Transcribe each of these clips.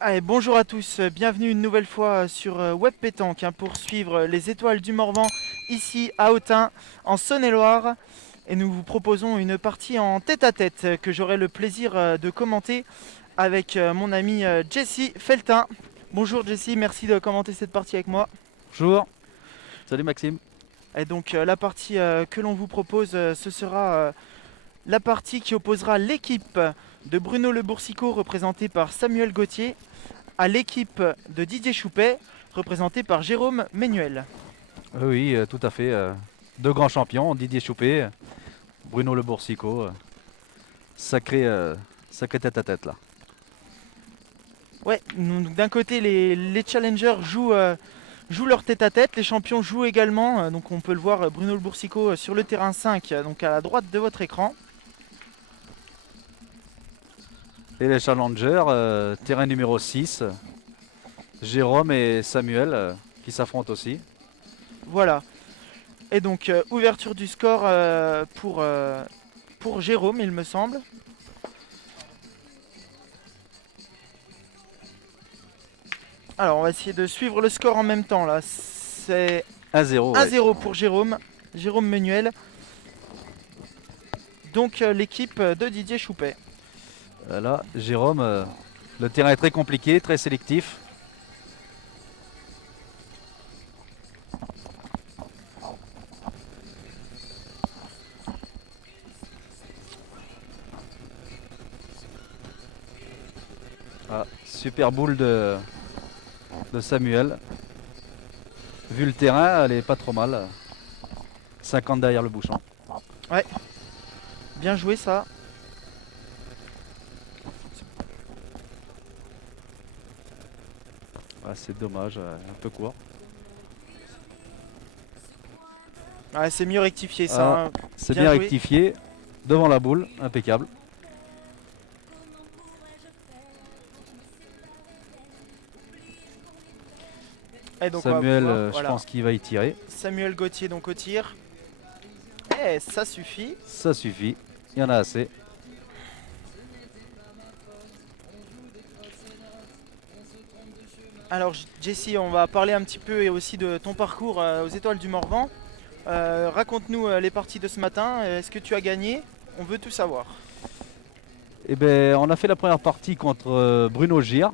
Allez, bonjour à tous, bienvenue une nouvelle fois sur Web Pétanque pour suivre les étoiles du Morvan ici à Autun en Saône-et-Loire. Et nous vous proposons une partie en tête-à-tête que j'aurai le plaisir de commenter avec mon ami Jesse Feltin. Bonjour Jesse, merci de commenter cette partie avec moi. Bonjour, salut Maxime. Et donc la partie que l'on vous propose, ce sera la partie qui opposera l'équipe de Bruno Le Boursicot représentée par Samuel Gauthier à l'équipe de Didier Choupet représentée par Jérôme Ménuel. Oui, tout à fait. Deux grands champions, Didier Choupé, Bruno Le Boursicot. Sacré tête à tête là. Ouais, d'un côté les challengers jouent leur tête à tête, les champions jouent également, donc on peut le voir Bruno Le Boursicot sur le terrain 5, donc à la droite de votre écran. Et les challengers, terrain numéro 6, Jérôme et Samuel qui s'affrontent aussi. Voilà. Et donc ouverture du score pour Jérôme, il me semble. Alors on va essayer de suivre le score en même temps là. C'est 1-0. 1-0 pour Jérôme Ménuel. Donc l'équipe de Didier Choupet. Là, Jérôme, le terrain est très compliqué, très sélectif. Ah, super boule de Samuel. Vu le terrain, elle est pas trop mal. 50 derrière le bouchon. Ouais, bien joué ça. Ah, c'est dommage, un peu court. Ouais, c'est mieux rectifié ça. Ah, Hein. c'est Bien bien joué. rectifié. Devant la boule, impeccable. Et donc Samuel, on va pouvoir, je pense qu'il va y tirer. Samuel Gauthier donc au tir. Et ça suffit. Ça suffit, il y en a assez. Alors Jesse, on va parler un petit peu et aussi de ton parcours aux Étoiles du Morvan. Raconte-nous les parties de ce matin. Est-ce que tu as gagné? On veut tout savoir. Eh ben, on a fait la première partie contre Bruno Gir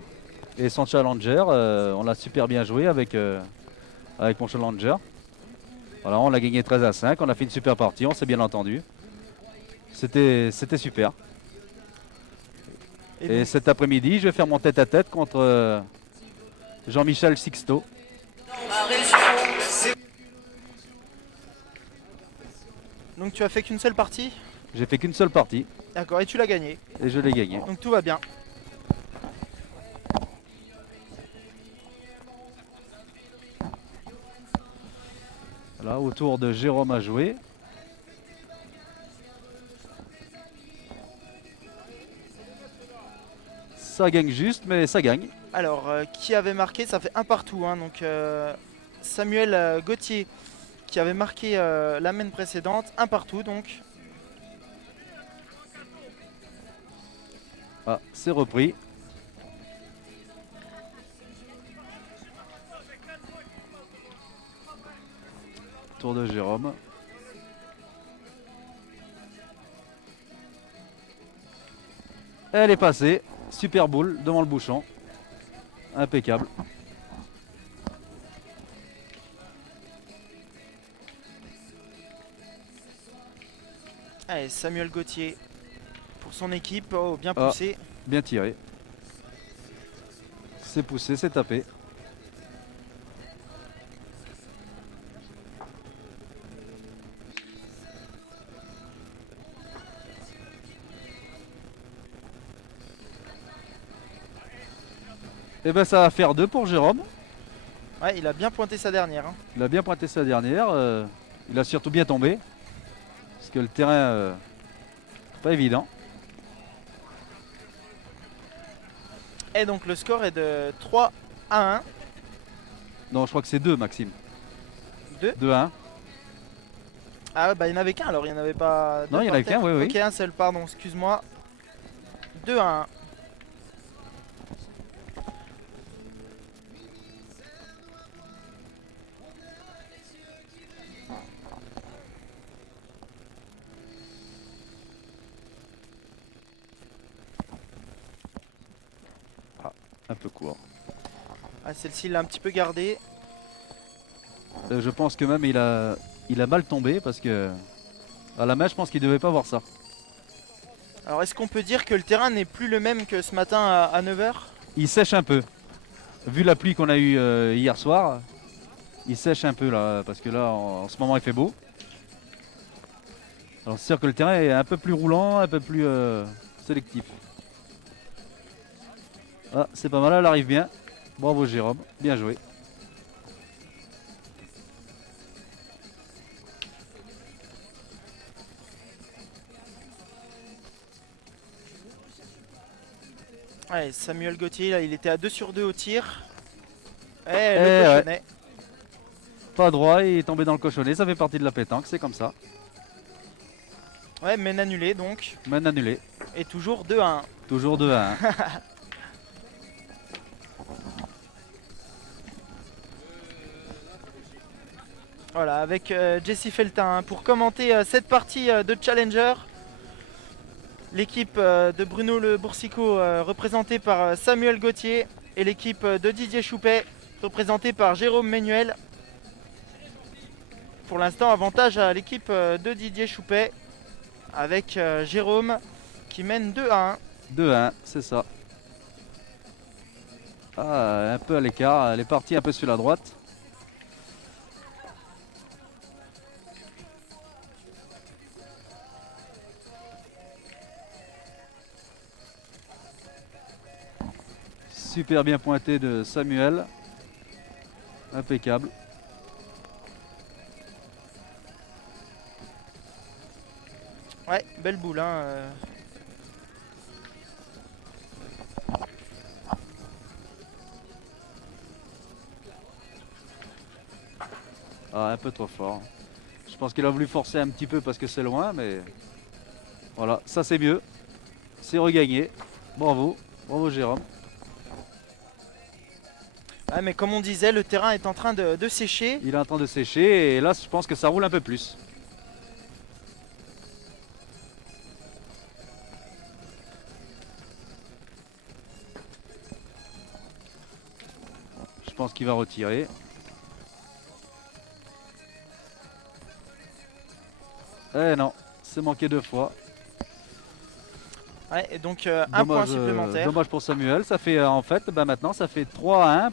et son challenger. On a super bien joué avec mon challenger. Voilà, on a gagné 13-5. On a fait une super partie, on s'est bien entendu. C'était super. Et Donc, cet après-midi, je vais faire mon tête-à-tête contre Jean-Michel Sixto. donc tu as fait qu'une seule partie? J'ai fait qu'une seule partie D'accord, et tu l'as gagné. et je l'ai gagné. Donc tout va bien. Là, autour de Jérôme à jouer. Ça gagne juste, mais ça gagne. Alors, qui avait marqué? Ça fait un partout. Hein, donc Samuel Gauthier qui avait marqué la main précédente. Un partout donc. Ah, c'est repris. Tour de Jérôme. Elle est passée. Super boule devant le bouchon. Impeccable. Allez, Samuel Gauthier pour son équipe. Oh, bien Ah. poussé. Bien tiré. C'est poussé, c'est tapé. Et ben ça va faire 2 pour Jérôme. Ouais, il a bien pointé sa dernière. Hein. Il a bien pointé sa dernière. Il a surtout bien tombé. Parce que le terrain, pas évident. Et donc le score est de 3-1. Non, je crois que c'est 2, Maxime. 2. 2-1. Ah ouais, bah il n'y en avait qu'un alors, il n'y en avait pas deux Non, il y en par a qu'un, terre. oui, oui. Ok, un seul, pardon, excuse-moi. 2-1. un peu court. Ah, celle-ci, il l'a un petit peu gardée. Je pense que même il a mal tombé parce que à la main, je pense qu'il devait pas voir ça. Alors, est-ce qu'on peut dire que le terrain n'est plus le même que ce matin à 9 heures? Il sèche un peu. Vu la pluie qu'on a eue hier soir, il sèche un peu là parce que là en ce moment il fait beau. Alors c'est sûr que le terrain est un peu plus roulant, un peu plus sélectif. Ah, c'est pas mal, elle arrive bien. Bravo Jérôme, bien joué. Ouais, Samuel Gauthier, là, il était à 2 sur 2 au tir. Eh, Eh le ouais. cochonnet. Pas droit, il est tombé dans le cochonnet, ça fait partie de la pétanque, c'est comme ça. Ouais, main annulée donc. Main annulée. Et toujours 2-1. Toujours 2-1. Voilà, avec Jesse Feltin pour commenter cette partie de Challenger. L'équipe de Bruno Le Boursicot représentée par Samuel Gauthier et l'équipe de Didier Choupet représentée par Jérôme Ménuel. Pour l'instant, avantage à l'équipe de Didier Choupet avec Jérôme qui mène 2-1. 2-1, c'est ça. Ah, un peu à l'écart, elle est partie un peu sur la droite. Super bien pointé de Samuel. Impeccable. Ouais, belle boule. Hein, Ah, un peu trop fort. Je pense qu'il a voulu forcer un petit peu parce que c'est loin, mais voilà, ça c'est mieux. C'est regagné. Bravo, bravo Jérôme. Ouais, mais comme on disait, le terrain est en train de sécher. Il est en train de sécher et là je pense que ça roule un peu plus. Je pense qu'il va retirer. Eh non, c'est manqué 2 fois. Ouais, et donc un point supplémentaire. Dommage pour Samuel. Ça fait en fait, maintenant ça fait 3-1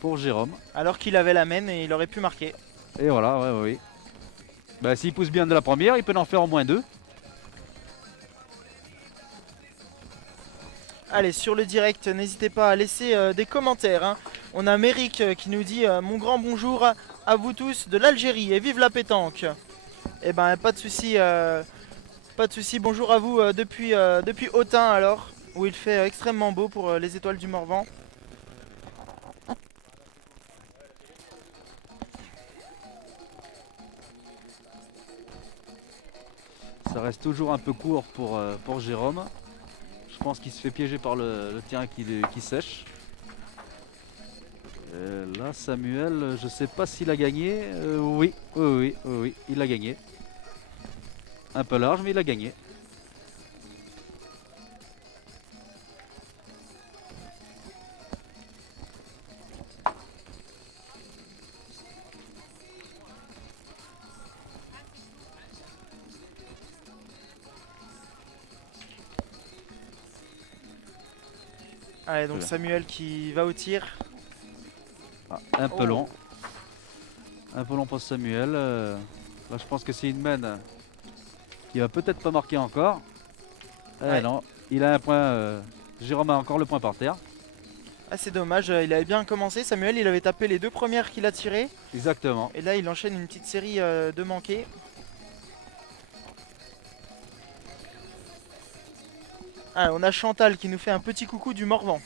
pour Jérôme. Alors qu'il avait la main et il aurait pu marquer. Et voilà, ouais, oui. S'il pousse bien de la première, il peut en faire au moins 2. Allez, sur le direct, n'hésitez pas à laisser des commentaires. Hein. On a Méric qui nous dit mon grand bonjour à vous tous de l'Algérie et vive la pétanque. Eh ben, pas de souci. Pas de souci. Bonjour à vous depuis Autun alors, où il fait extrêmement beau pour les étoiles du Morvan. Ça reste toujours un peu court pour Jérôme. Je pense qu'il se fait piéger par le terrain qui sèche. Là, Samuel, je sais pas s'il a gagné. Oui, il a gagné. Un peu large, mais il a gagné. Allez, donc Samuel qui va au tir. Ah, un peu long. Un peu long pour Samuel. Là, je pense que c'est une main qui va peut-être pas marquer encore. Ouais. Non, il a un point. Jérôme a encore le point par terre. Ah, c'est dommage, il avait bien commencé. Samuel, il avait tapé les 2 premières qu'il a tirées. Exactement. Et là, il enchaîne une petite série de manqués. Ah, on a Chantal qui nous fait un petit coucou du Morvan.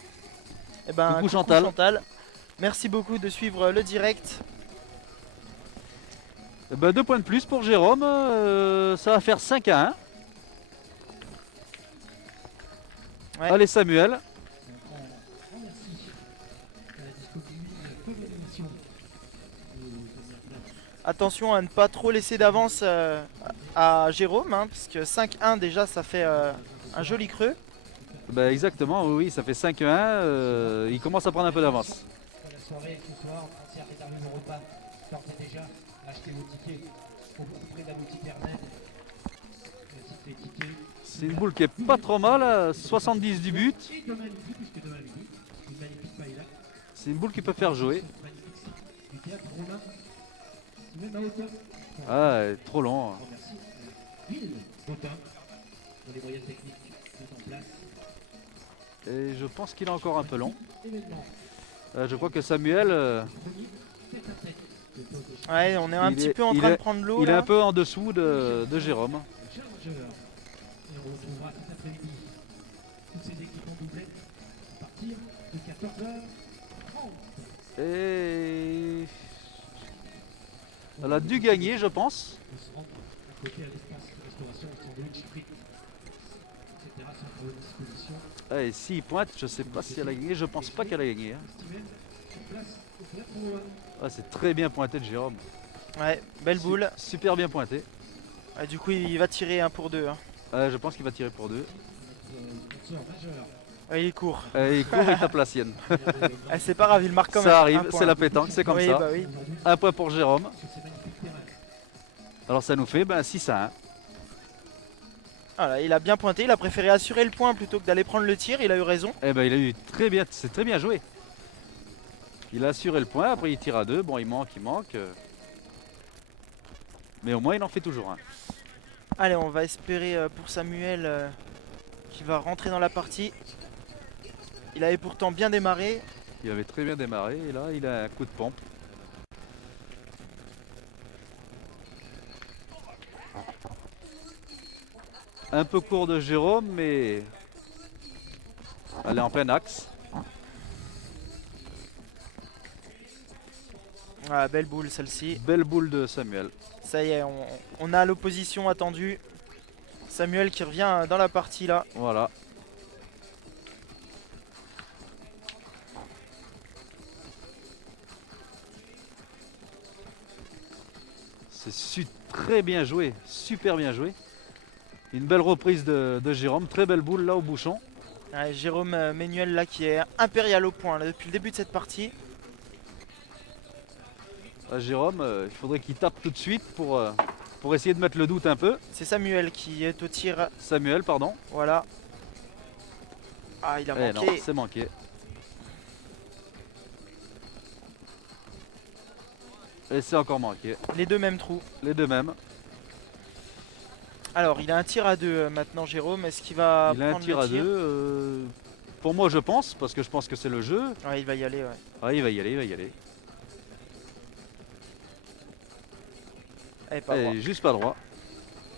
Eh ben, Coucou Chantal. Merci beaucoup de suivre le direct. 2 points de plus pour Jérôme. Ça va faire 5-1. Ouais. Allez Samuel. Attention à ne pas trop laisser d'avance à Jérôme, hein, parce que 5-1 déjà ça fait un joli creux. Bah, exactement, oui, oui, ça fait 5-1. Il commence à prendre un peu d'avance. La soirée ce soir, entière est arrivée au repas. D'ores et déjà, achetez vos tickets auprès de la boutique Hermès. Les tickets. C'est une boule qui est pas trop mal, 70 du but. Et demain midi, puisque demain midi, une magnifique paella. C'est une boule qui peut faire jouer. Magnifique site du théâtre romain. Même à hauteur. Ah, elle est trop long. On remercie Ville d'Autun pour les moyens techniques mis en place. Et je pense qu'il est encore un peu long. Événement Je crois que Samuel, premier, tête à tête. Le poste de Ouais, on est un petit peu en train de prendre l'eau il est là. un peu en dessous de Jérôme. Challenger. Et on retrouvera cet après-midi toutes ces équipes en doublette à partir de 14h30. Et elle a dû gagner, je pense. On se rend à côté à l'espace de restauration, sandwich, frites, etc. sont à votre disposition. Ah, et s'il pointe, je sais pas si elle a gagné. Je pense pas qu'elle a gagné. Hein. Steven, sur place au théâtre romain. Ah, c'est très bien pointé de Jérôme. Ouais, belle boule. Super bien pointé. Ah, du coup, il va tirer un pour deux. Hein. Je pense qu'il va tirer pour 2. Notre sœur majeure. Ouais, il court. Et il court, il tape la sienne. Ah, c'est pas grave, il marque quand même. Ça un arrive, point. c'est la pétanque, c'est comme Oui, ça. bah oui. Un point pour Jérôme. Sur ces magnifiques terrains. Alors ça nous fait 6-1. Voilà, il a bien pointé, il a préféré assurer le point plutôt que d'aller prendre le tir, il a eu raison. Eh ben il a eu très bien, c'est très bien joué. Il a assuré le point, après il tire à 2. Bon, il manque. Mais au moins il en fait toujours un. Allez, on va espérer pour Samuel qui va rentrer dans la partie. Il avait pourtant bien démarré. Il avait très bien démarré et là il a un coup de pompe. Un peu court de Jérôme, mais elle est en plein axe. Ah, belle boule celle-ci. Belle boule de Samuel. Ça y est, on a l'opposition attendue. Samuel qui revient dans la partie là. Voilà. C'est très bien joué, super bien joué. Une belle reprise de Jérôme, très belle boule là au bouchon. Ouais, Jérôme Ménuel là qui est impérial au point là, depuis le début de cette partie. Jérôme, il faudrait qu'il tape tout de suite pour essayer de mettre le doute un peu. C'est Samuel qui est au tir. Samuel, pardon. Voilà. Ah, il a Eh non, manqué. c'est manqué. Et c'est encore manqué. Les deux mêmes trous. Les deux mêmes. Alors, il a un tir à deux maintenant, Jérôme. Est-ce qu'il va Il a un prendre tir le à 2. Pour moi, je pense, parce que je pense que c'est le jeu. Ouais, il va y aller, ouais. Ah, il va y aller, il va y aller. Eh, pas droit. Et juste pas droit.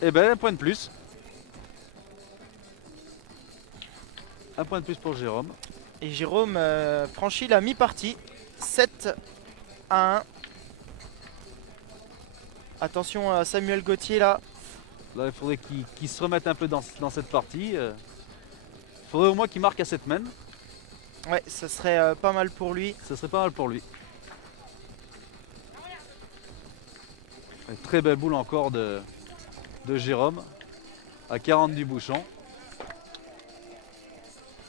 Et ben, un point de plus. Un point de plus pour Jérôme. Et Jérôme franchit la mi-partie. 7 à 1. Attention à Samuel Gauthier là. Là, il faudrait qu'il se remette un peu dans cette partie. Il faudrait au moins qu'il marque à cette main. Ouais, ça serait pas mal pour lui. Ça serait pas mal pour lui. Une très belle boule encore de Jérôme. À 40 du bouchon.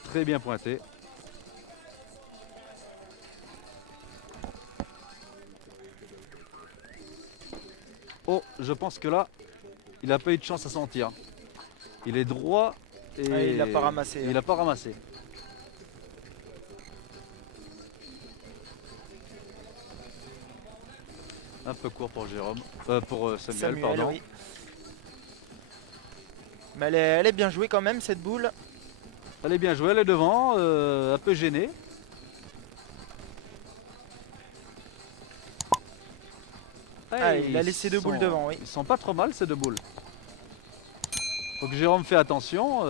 Très bien pointé. Oh, je pense que là, il n'a pas eu de chance à son tir. Il est droit et Ouais, il l'a pas ramassé. Il n'a pas ramassé. Un peu court pour Jérôme, pour Samuel, pardon. oui. Mais elle est bien jouée quand même cette boule. Elle est bien jouée, elle est devant, un peu gênée. Ah, Et il a laissé deux boules devant, oui. Ils sont pas trop mal ces deux boules. Faut que Jérôme fait attention.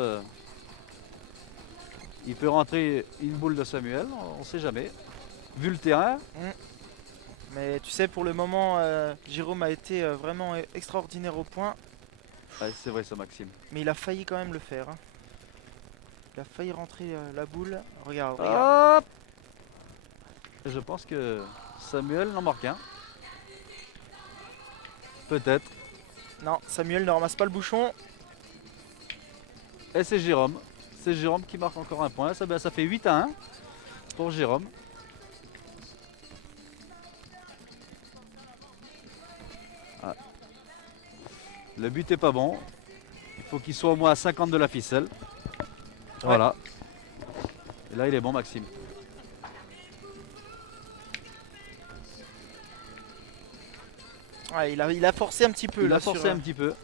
Il peut rentrer une boule de Samuel, on sait jamais. Vu le terrain, Mais tu sais, pour le moment, Jérôme a été vraiment extraordinaire au point. ouais, c'est vrai ça Maxime. Mais il a failli quand même le faire. Hein. Il a failli rentrer la boule. Regarde, regarde. Hop. Et je pense que Samuel n'en marque un. Peut-être. Non, Samuel ne ramasse pas le bouchon. Et c'est Jérôme. C'est Jérôme qui marque encore un point. Ça fait 8-1 pour Jérôme. Ah. Le but est pas bon. Il faut qu'il soit au moins à 50 de la ficelle. Voilà. Et là, il est bon, Maxime. Ouais, il a forcé un petit peu Il là. a forcé un petit peu.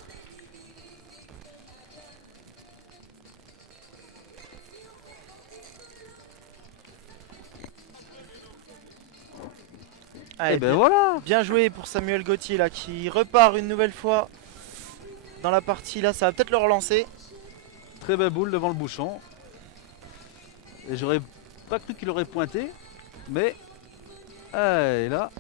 Allez, Et ben bien, voilà. bien joué pour Samuel Gauthier là qui repart une nouvelle fois dans la partie là. Ça va peut-être le relancer. Très belle boule devant le bouchon. Et j'aurais pas cru qu'il aurait pointé. Mais et là,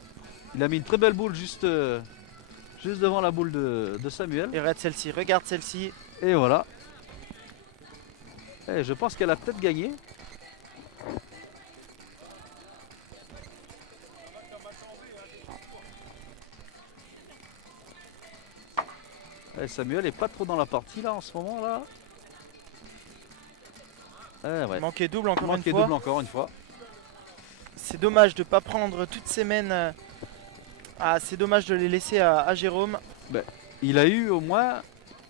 il a mis une très belle boule juste devant la boule de Samuel. Et regarde celle-ci. Et voilà. Et je pense qu'elle a peut-être gagné. Et Samuel est pas trop dans la partie là en ce moment là. Ouais. Manqué double encore Manqué une fois. double encore une fois. C'est dommage de ne pas prendre toutes ces mènes. C'est dommage de les laisser à Jérôme. Il a eu au moins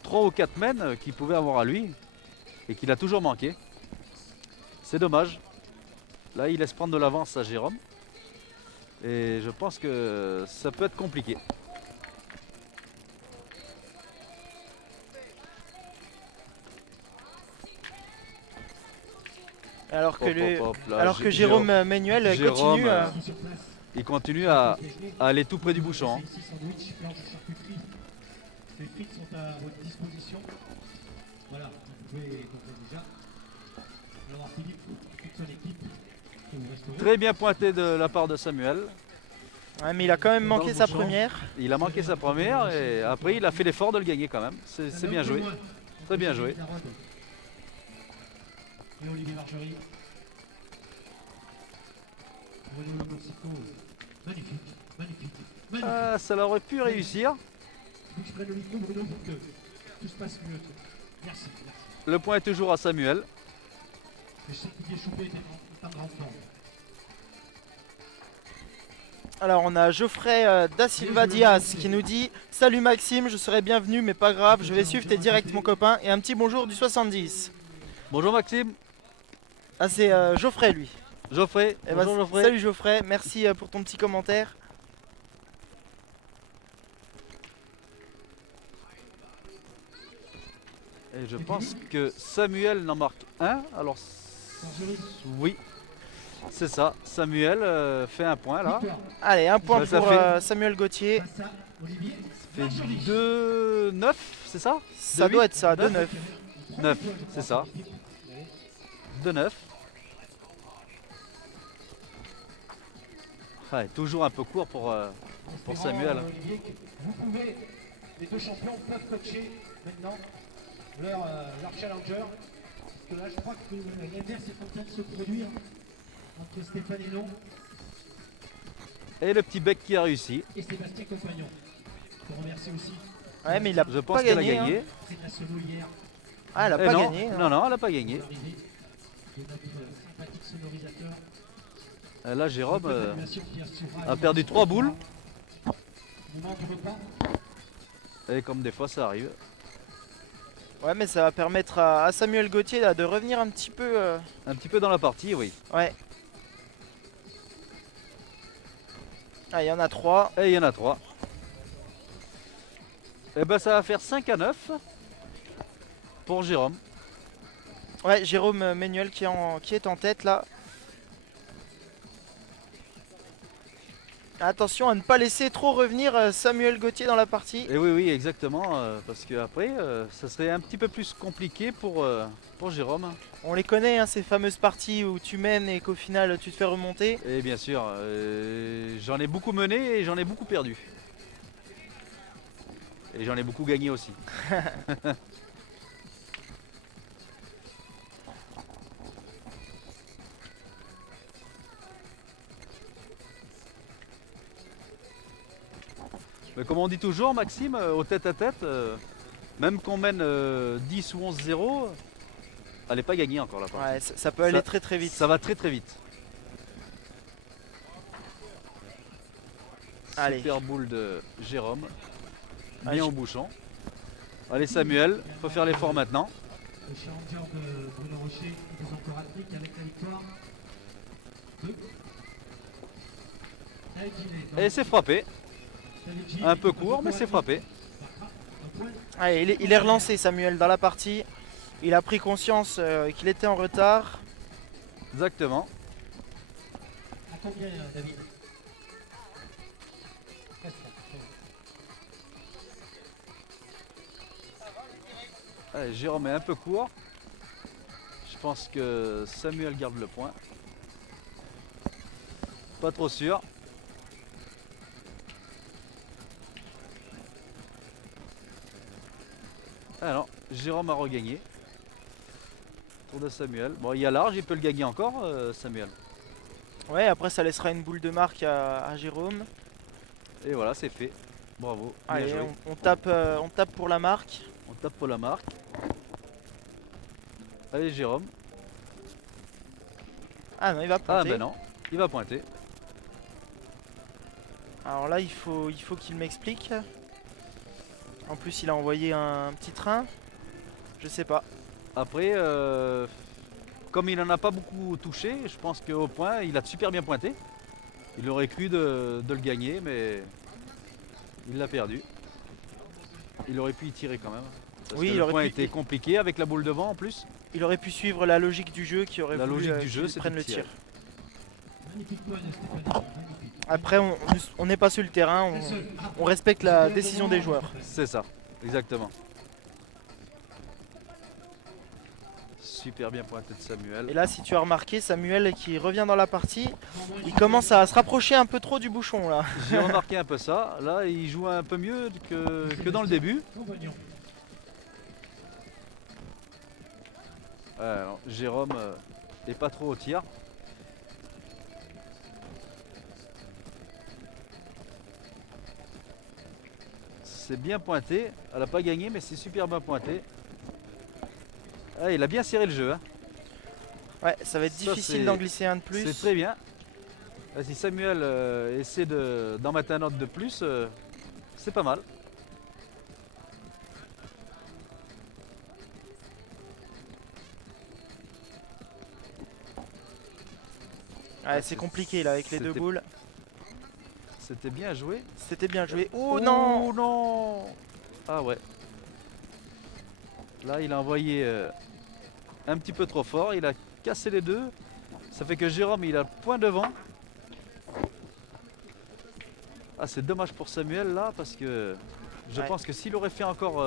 3 ou 4 mènes qu'il pouvait avoir à lui et qu'il a toujours manqué. C'est dommage. Là, il laisse prendre de l'avance à Jérôme. Et je pense que ça peut être compliqué. Alors que, Là, alors que Jérôme Manuel Jérôme, continue. Il continue à aller tout près du bouchon. Ici, sandwich, planche, charcuterie. Les frites sont à votre disposition. Voilà, vous pouvez compter déjà. Alors Philippe, toute son équipe, que vous restaurez. Très bien pointé de la part de Samuel. Ouais, mais il a quand même manqué le sa bouchon. première. Il a manqué sa première et après il a fait l'effort de le gagner quand même. C'est bien joué. Très bien joué. Et Olivier Margerie. Bruno Le Mexico. Magnifique, magnifique, magnifique. Ça aurait pu réussir. Il faut que je prenne le micro, Bruno, pour que tout se passe mieux. Merci, merci. Le point est toujours à Samuel. Je sais que Didier Choupé est en grande forme. Alors on a Geoffrey Da Silva Diaz qui nous dit « Salut Maxime, je serai bienvenu mais pas grave, je vais suivre tes directs mon copain et un petit bonjour du 70. Bonjour Maxime. » Ah c'est Geoffrey lui. Geoffrey. Eh ben, Bonjour Geoffrey. salut Geoffrey, merci pour ton petit commentaire. Et je pense que Samuel n'en marque un. Alors oui, c'est ça. Samuel fait un point là. Allez, un point Ça pour fait- Samuel Gauthier. Face à Olivier Fait Margerie. 2-9, c'est ça Ça De doit huit, être ça, neuf. 2-9. 9, c'est ça. 2-9. Ouais, toujours un peu court pour Samuel. Olivier, que vous pouvez, les deux champions peuvent coacher maintenant leur challenger. Parce que là, je crois que l'inverse est en train de se produire entre Stéphane Hénon Et le petit bec qui a réussi. et Sébastien Compagnon. Je remercie aussi Ouais, mais il a Je pense pas qu'elle a gagné. gagné. les nationaux hier. Ah, elle a Eh pas non, gagné. hein. non, non, elle n'a pas gagné. L'arrivée de notre sympathique sonorisateur. Là, Jérôme Évaluation qui assurera a perdu 3 boules. Ne manquerez pas. Et comme des fois, ça arrive. Ouais, mais ça va permettre à Samuel Gauthier là, de revenir un petit peu. Un petit peu dans la partie, oui. Ouais. Ah, il y en a 3. Et il y en a 3. Et ben ça va faire 5-9 pour Jérôme. Ouais, Jérôme Ménuel qui est en tête là. Attention à ne pas laisser trop revenir Samuel Gauthier dans la partie. Et oui, oui, exactement. Parce qu'après, ça serait un petit peu plus compliqué pour Jérôme. On les connaît, hein, ces fameuses parties où tu mènes et qu'au final tu te fais remonter. Et bien sûr, j'en ai beaucoup mené et j'en ai beaucoup perdu. Et j'en ai beaucoup gagné aussi. Mais comme on dit toujours, Maxime, au tête-à-tête, même qu'on mène 10 ou 11-0, Elle n'est pas gagnée encore la partie. Ouais, ça peut aller très très vite. Ça va très très vite. Allez. Super boule de Jérôme. Ah, Bien je- au bouchon. Allez Samuel, faut faire l'effort maintenant. Le challenger de Bruno Rocher et des encore Attrick avec la victoire de David Gillet. Et c'est frappé. David Gillet Un qui peu passe court au mais point. c'est frappé. Un point. Allez, il est relancé Samuel dans la partie. Il a pris conscience qu'il était en retard. Exactement. À combien David? 4. Allez, Jérôme est un peu court. Je pense que Samuel garde le point. Pas trop sûr. Alors, Jérôme a regagné. Tour de Samuel. Bon, il y a large, il peut le gagner encore, Samuel. Ouais, après ça laissera une boule de marque à Jérôme. Et voilà, c'est fait. Bravo. Bien Allez, joué. on tape pour la marque. On tape pour la marque. Allez, Jérôme. Ah non, il va Ah pointer. ben non, il va pointer. Alors là, il faut qu'il m'explique. En plus, il a envoyé un petit train. Je sais pas. Après, comme il n'en a pas beaucoup touché, je pense qu'au point, il a super bien pointé. Il aurait cru de le gagner, mais il l'a perdu. Il aurait pu y tirer quand même. Parce Oui, que il le aurait point pu- était compliqué avec la boule devant en plus. Il aurait pu suivre la logique du jeu qui aurait La voulu logique du jeu, qu'il c'est prenne de le tirer. tir. Magnifique point de Stéphanie. Magnifique. Après, on n'est pas sur le terrain, on respecte la décision des joueurs. C'est ça, exactement. Super bien pointé de Samuel. Et là, si tu as remarqué, Samuel qui revient dans la partie, il commence à se rapprocher un peu trop du bouchon là. J'ai remarqué un peu ça. Là, il joue un peu mieux que dans le début. Alors, Jérôme est pas trop au tir. C'est bien pointé. Elle n'a pas gagné, mais c'est super bien pointé. Ah, il a bien serré le jeu. Hein. Ouais, ça va être Ça, difficile c'est- d'en glisser un de C'est plus. très bien. Ah, si Samuel essaie d'en mettre un autre de plus, c'est pas mal. Ouais, c'est compliqué là avec les deux C'était- boules. C'était bien joué. C'était bien joué. Oh non! non. Ah ouais. Là, il a envoyé un petit peu trop fort. Il a cassé les deux. Ça fait que Jérôme, il a le point devant. Ah, c'est dommage pour Samuel là, parce que je Ouais. pense que s'il aurait fait encore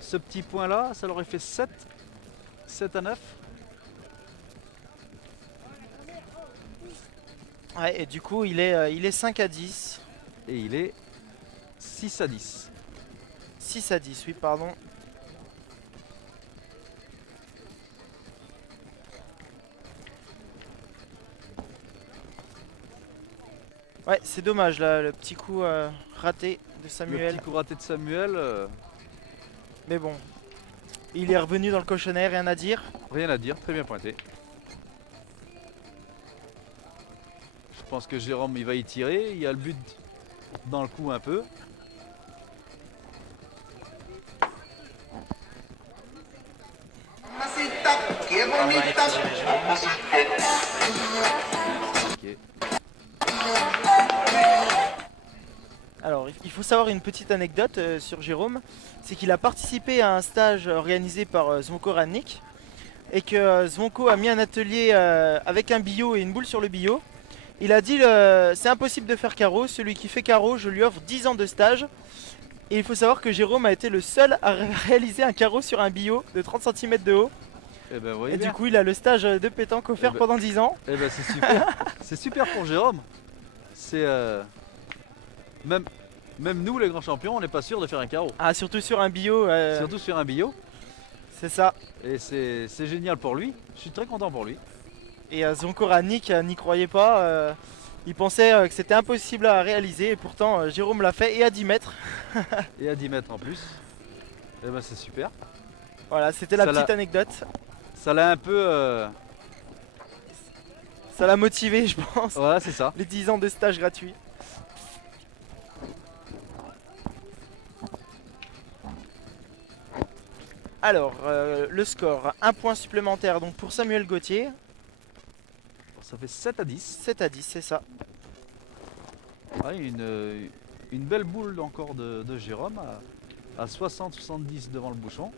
ce petit point là, ça l'aurait fait 7. 7 à 9. Ouais, et du coup, il est 5 à 10. Et il est 6 à 10. 6 à 10, oui, pardon. Ouais, c'est dommage là, le petit coup raté de Le Samuel. petit coup raté de Samuel, Mais bon, il est revenu dans le cochonnet, rien à dire. rien à dire, très bien pointé. Je pense que Jérôme il va y tirer, il y a le but dans le coup un peu. Qué Ah ouais, bonita. Ok. Alors, il faut savoir une petite anecdote sur Jérôme, c'est qu'il a participé à un stage organisé par Zvonko Radnik et que Zvonko a mis un atelier avec un billot et une boule sur le billot. Il a dit c'est impossible de faire carreau, celui qui fait carreau, je lui offre 10 ans de stage. Et il faut savoir que Jérôme a été le seul à réaliser un carreau sur un billot de 30 cm de haut. Et ben vous voyez Et bien. du coup, il a le stage de pétanque offert Eh ben- pendant 10 ans. Eh ben c'est super. C'est super pour Jérôme. C'est même nous les grands champions, on n'est pas sûr de faire un carreau. Ah, surtout sur un billot, Surtout sur un billot. c'est ça. Et c'est génial pour lui. Je suis très content pour lui. Et Zvonko Radnik n'y croyait pas. Il pensait que c'était impossible à réaliser. Et pourtant, Jérôme l'a fait et à 10 mètres. Et à 10 mètres en plus. Et ben c'est super. Voilà, c'était la Ça l'a- petite anecdote. Ça l'a un peu... Ça l'a motivé, je pense. Voilà, c'est ça. Les 10 ans de stage gratuit. Alors, le score, un point supplémentaire donc pour Samuel Gauthier. Ça fait 7 à 10. 7 à 10, c'est ça. Ouais, une belle boule encore de Jérôme à 60-70 devant le bouchon.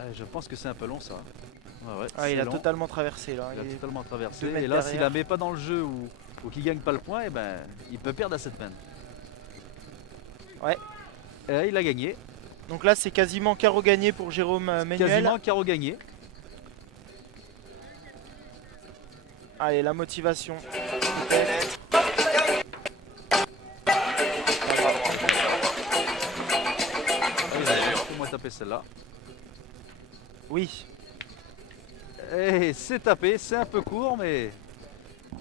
Ouais, je pense que c'est un peu long ça. Ouais, Ah, il a long. totalement traversé là. Il a totalement traversé. 2 mètres Et là, s'il la derrière. met pas dans le jeu ou qu'il gagne pas le point, eh ben, il peut perdre à cette main. Ouais. Et là, il a gagné. Donc là, c'est quasiment carreau gagné pour Jérôme Ménuel. Quasiment carreau gagné. Allez, la motivation. Moi taper celle-là. Oui. Et c'est tapé, c'est un peu court, mais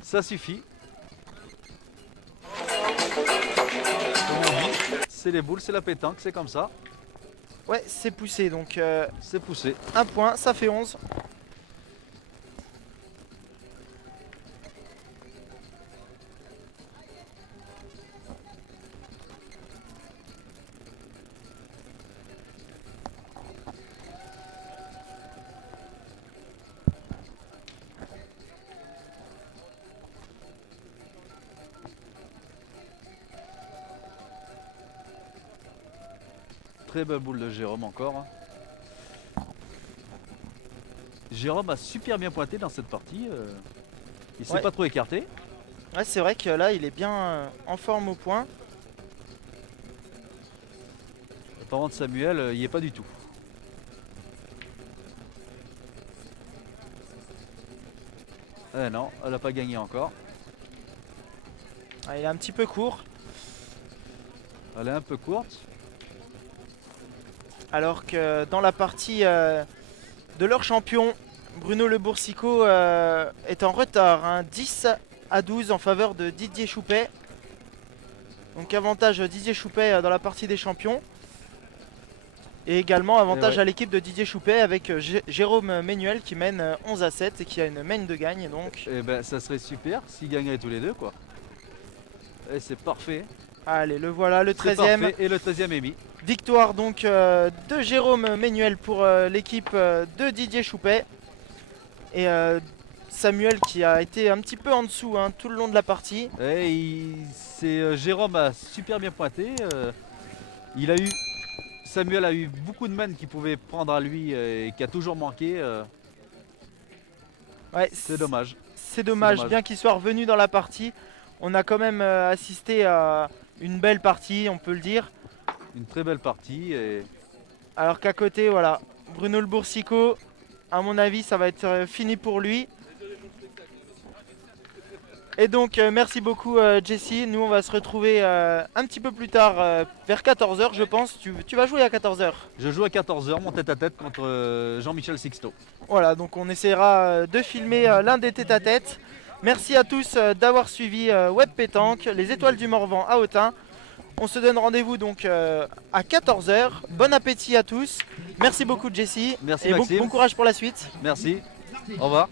ça suffit. C'est les boules, c'est la pétanque, c'est comme ça. Ouais, c'est poussé. Donc C'est poussé. un point, ça fait 11. Très belle boule de Jérôme encore. Jérôme a super bien pointé dans cette partie. Il s'est Ouais. pas trop écarté. Ouais, c'est vrai que là, il est bien en forme au point. Par contre, Samuel, il n'y est pas du tout. Eh non, elle n'a pas gagné encore. Ah, il est un petit peu court. Elle est un peu courte. Alors que dans la partie de leur champion, Bruno Le Boursicot est en retard. Hein, 10 à 12 en faveur de Didier Choupet. Donc avantage Didier Choupet dans la partie des champions. Et également avantage ouais. à l'équipe de Didier Choupet avec Jérôme Ménuel qui mène 11 à 7 et qui a une main de gagne. Donc Eh ben, ça serait super s'ils gagneraient tous les deux, quoi. Et c'est parfait. allez, le voilà, le C'est 13e. parfait. Et le 13e est mis. Victoire donc de Jérôme Ménuel pour l'équipe de Didier Choupet. Et Samuel qui a été un petit peu en dessous hein, tout le long de la partie. Jérôme a super bien pointé. Samuel a eu beaucoup de mains qu'il pouvait prendre à lui et qui a toujours manqué. Ouais, C'est dommage. C'est dommage, bien qu'il soit revenu dans la partie. On a quand même assisté à une belle partie, on peut le dire. Une très belle partie. Alors qu'à côté, voilà, Bruno Le Boursicot, à mon avis, ça va être fini pour lui. Et donc, merci beaucoup Jessie. Nous, on va se retrouver un petit peu plus tard, vers 14h, je pense. Tu vas jouer à 14h. Je joue à 14h, mon tête-à-tête contre Jean-Michel Sixto. Voilà, donc on essaiera de filmer l'un des tête-à-tête. Merci à tous d'avoir suivi Web Pétanque, les étoiles du Morvan à Autun. On se donne rendez-vous donc à 14h. Bon appétit à tous. Merci beaucoup Jessie. Merci et Maxime. bon courage pour la suite. Merci. Au revoir.